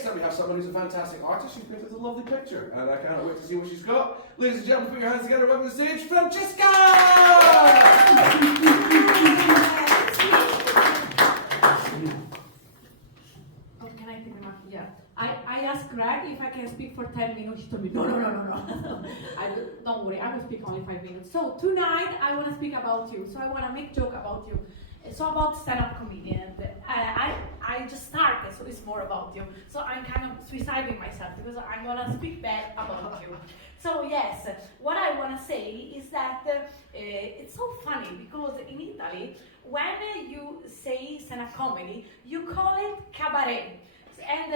next up we have someone who's a fantastic artist. She's painted a lovely picture, and I cannot wait to see what she's got. Ladies and gentlemen, put your hands together. Welcome to the stage, Francesca! Oh, can I take the mic? Yeah. I asked Greg if I can speak for 10 minutes. He told me, no. Don't worry, I will speak only 5 minutes. So tonight, I want to speak about you. So I want to make joke about you. So about stand-up comedian. I just started, so it's more about you. So I'm kind of suiciding myself because I'm going to speak bad about you. So yes, what I want to say is that it's so funny because in Italy, when you say stand-up comedy, you call it cabaret. And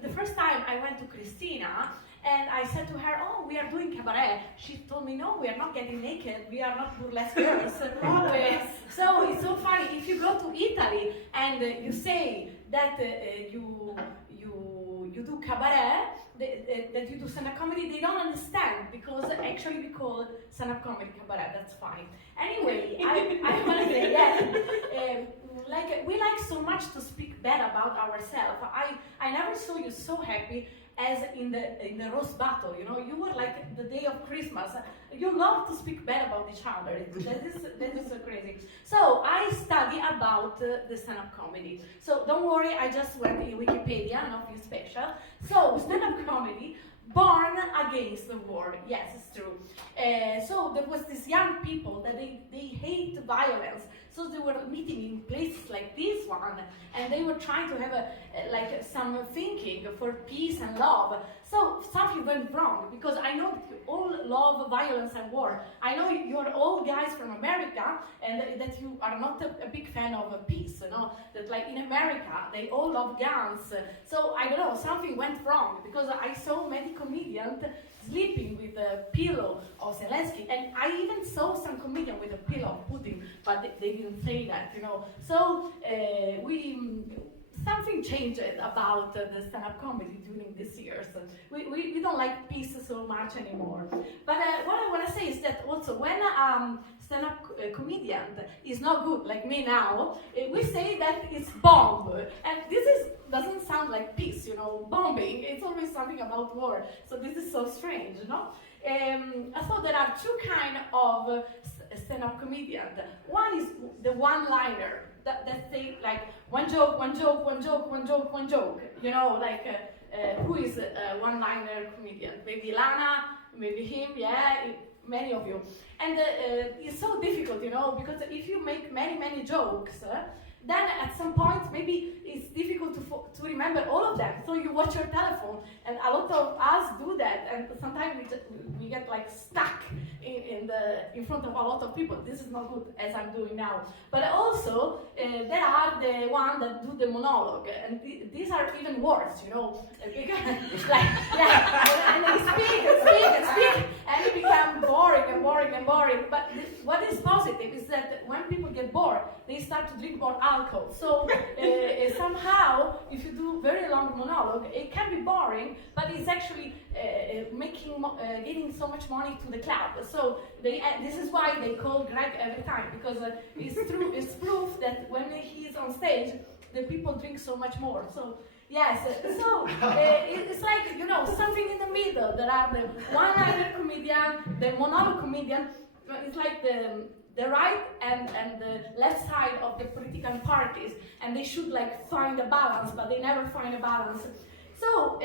the first time I went to Christina, and I said to her, oh, we are doing cabaret. She told me, no, we are not getting naked. We are not burlesque girls. So it's so funny. If you go to Italy and you say that you do cabaret, that you do stand-up comedy, they don't understand because actually we call stand-up comedy cabaret. That's funny. Anyway, I want to say, yes. We like so much to speak bad about ourselves. I never saw you so happy as in the roast battle. You know, you were like the day of Christmas. You love to speak bad about each other. That is so crazy. So I study about the stand-up comedy. So don't worry, I just went in Wikipedia, nothing special. So stand-up comedy. Born against the war. Yes, it's true. So there was these young people that they hate violence. So they were meeting in places like this one, and they were trying to have some thinking for peace and love. So something went wrong because I know that you all love violence and war. I know you're all guys from America, and that you are not a big fan of peace. You know that like in America they all love guns. So I don't know, something went wrong because I saw many comedians sleeping with a pillow of Zelensky, and I even saw some comedian with a pillow of Putin, but they didn't say that, you know. So something changed about the stand-up comedy during these years. We don't like peace so much anymore. But what I want to say is that also when stand-up comedian is not good, like me now, we say that it's bomb, and this doesn't sound like peace, you know, bombing. It's always something about war. So this is so strange, you know. I thought there are two kinds of stand-up comedian. One is the one-liner that say like one joke, you know, like who is a one-liner comedian? Maybe Lana, maybe him, yeah, many of you. And it's so difficult, you know, because if you make many jokes, then at some point maybe it's difficult to remember all of them. So you watch your telephone, and a lot of us do that, and sometimes we get like stuck in front of a lot of people. This is not good, as I'm doing now. But also there are the ones that do the monologue, and these are even worse, you know, because like and they speak, and it becomes boring. But what is positive is that when people get bored, they start to drink more alcohol. So somehow, if you do very long monologue, it can be boring, but it's actually getting so much money to the club. So this is why they call Greg every time, because it's true. It's proof that when he's on stage, the people drink so much more. So yes, so it's like, you know, something in the middle. There are the one-liner comedian, the monologue comedian. It's like the right and the left side of the political parties, and they should like find a balance, but they never find a balance. So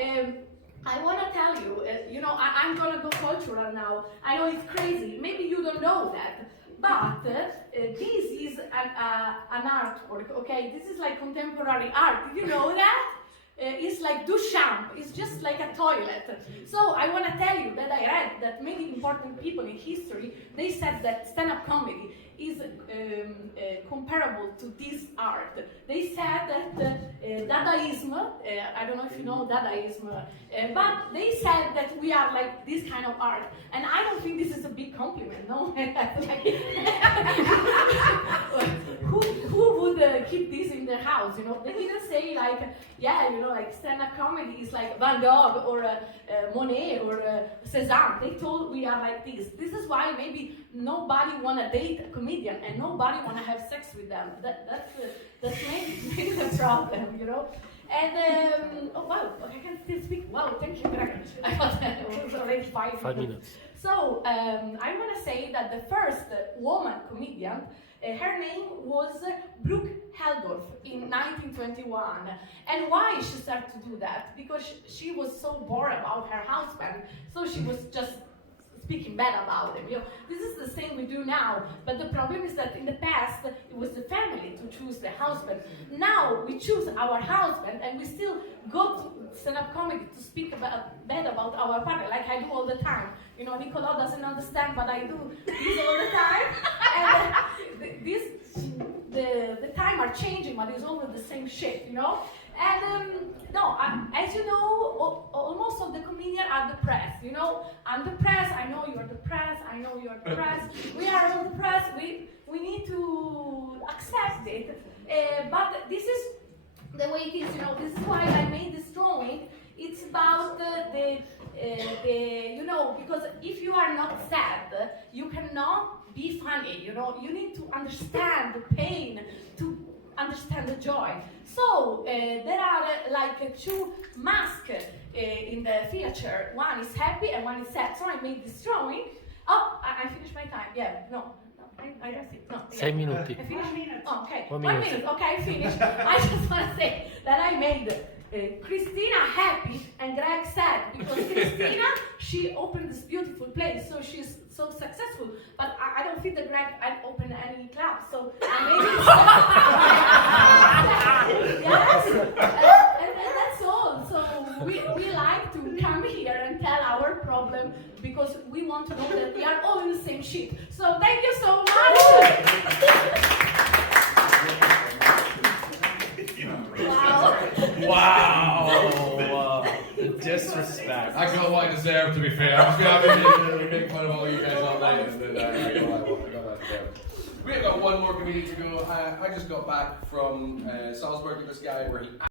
I want to tell you, you know, I'm gonna go cultural now. I know it's crazy. Maybe you don't know that, but this is an artwork. Okay, this is like contemporary art. Did you know that? It's like Duchamp. It's just like a toilet. So I want to tell you that I read that many important people in history, they said that stand-up comedy is comparable to this art. They said that Dadaism, I don't know if you know Dadaism, but they said that we are like this kind of art. And I don't think this is a big compliment, no? Who would keep this in their house, you know? They didn't say like, yeah, you know, like stand-up comedy is like Van Gogh or Monet or Cézanne. They told we are like this. This is why maybe nobody wanna date a comedian and nobody wanna have sex with them. That's maybe the problem, you know. And oh wow, I can still speak. Wow, thank you, Greg. I thought it was already 5 minutes. So I want to say that the first woman comedian, her name was Brooke Heldorf in 1921. And why she started to do that? Because she was so bored about her husband, so she was just speaking bad about him. You know, this is the same we do now, but the problem is that in the past it was the family to choose the husband. Now we choose our husband, and we still go to stand-up comedy to speak bad about our partner, like I do all the time. You know, Nicola doesn't understand, but I do this all the time. And the time are changing, but it's always the same shit, you know. And as you know, almost all the comedians are depressed. You know, I'm depressed. I know you're depressed. I know you're depressed. We are all depressed. We need to accept it. But this is the way it is. You know, this is why I made this drawing. It's about the you know, because if you are not sad, you cannot be funny. You know, you need to understand the pain to understand the joy. So there are like two masks in the theater. One is happy and one is sad. So I made this drawing. Oh, I finished my time. Yeah, no, I don't think. No. 6 minuti. I finished? 1 minute. Oh, okay. 1 1 minute. minute. Okay, I finished. I just want to say that I made Christina happy and Greg sad, because Christina, she opened this beautiful place, so she's so successful. But I don't think that Greg had opened any club, so I made it. Yes, and that's all. So we like to come here and tell our problem, because we want to know that we are all in the same shit. So thank you so much. Wow. The disrespect. I got what I deserve, to be fair. I'm just going to make fun of all you guys all night. And then I got what I deserve. We've got one more comedian to go. I just got back from Salzburg with this guy where he